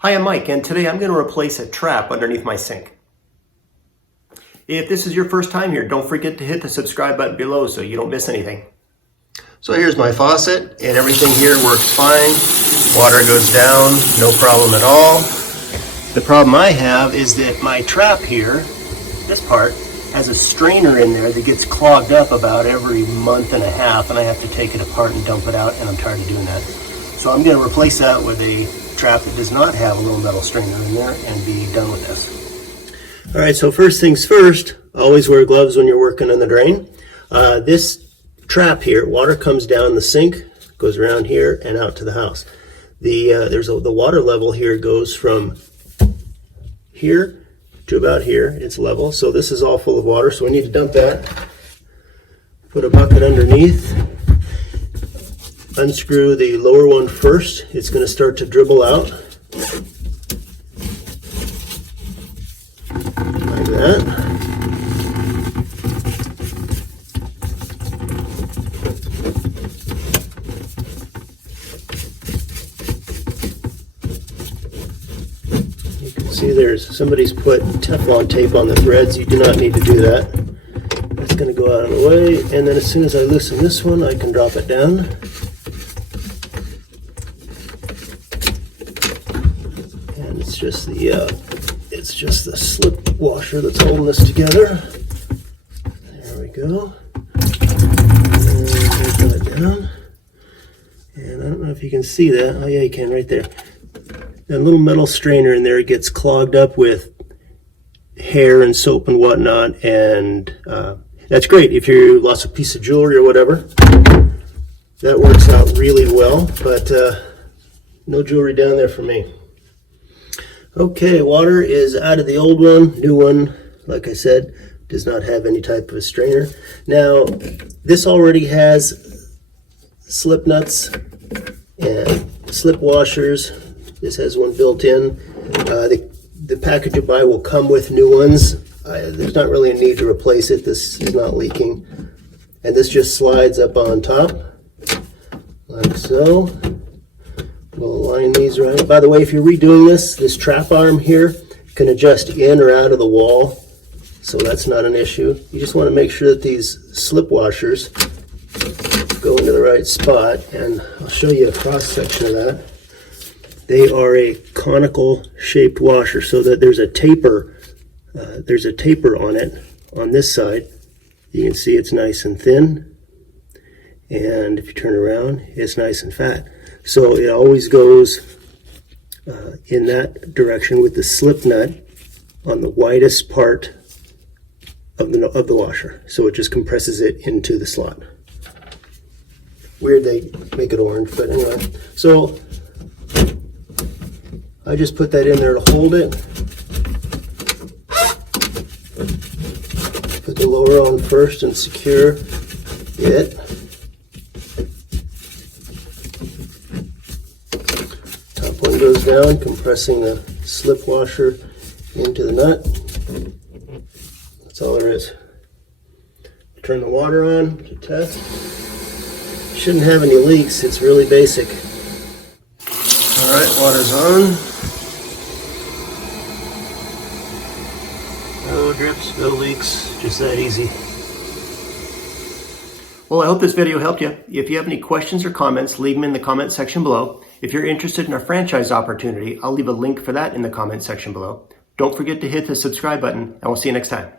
Hi, I'm Mike, and today I'm going to replace a trap underneath my sink. If this is your first time here, don't forget to hit the subscribe button below so you don't miss anything. So here's my faucet, and everything here works fine. Water goes down, no problem at all. The problem I have is that my trap here, this part, has a strainer in there that gets clogged up about every month and a half, and I have to take it apart and dump it out, and I'm tired of doing that. So I'm going to replace that with a trap that does not have a little metal strainer in there and be done with this. All right, so first things first, always wear gloves when you're working on the drain. This trap here, water comes down the sink, goes around here and out to the house. The water level here goes from here to about here. It's level, so this is all full of water, so I need to dump that. Put a bucket underneath. Unscrew the lower one first. It's going to start to dribble out. Like that. You can see somebody's put Teflon tape on the threads. You do not need to do that. That's going to go out of the way, and then as soon as I loosen this one, I can drop it down. It's just the slip washer that's holding this together. There we go. And drop it down. And I don't know if you can see that. Oh yeah, you can right there. That little metal strainer in there gets clogged up with hair and soap and whatnot, and that's great if you lost a piece of jewelry or whatever. That works out really well, but no jewelry down there for me. Okay, water is out of the old one. New one, like I said, does not have any type of a strainer. Now, this already has slip nuts and slip washers. This has one built in. The package you buy will come with new ones. There's not really a need to replace it. This is not leaking. And this just slides up on top, like so. We'll align these right. By the way, if you're redoing this trap arm here can adjust in or out of the wall, so that's not an issue. You just want to make sure that these slip washers go into the right spot, and I'll show you a cross section of that. They are a conical shaped washer, so that there's a taper. There's a taper on it on this side. You can see it's nice and thin, and if you turn around, it's nice and fat. So it always goes in that direction with the slip nut on the widest part of the washer. So it just compresses it into the slot. Weird they make it orange, but anyway. So I just put that in there to hold it. Put the lower on first and secure it. One goes down, compressing the slip washer into the nut. That's all there is. Turn the water on to test. Shouldn't have any leaks, it's really basic. Alright, water's on. No drips, no leaks, just that easy. Well, I hope this video helped you. If you have any questions or comments, leave them in the comment section below. If you're interested in our franchise opportunity, I'll leave a link for that in the comment section below. Don't forget to hit the subscribe button, and we'll see you next time.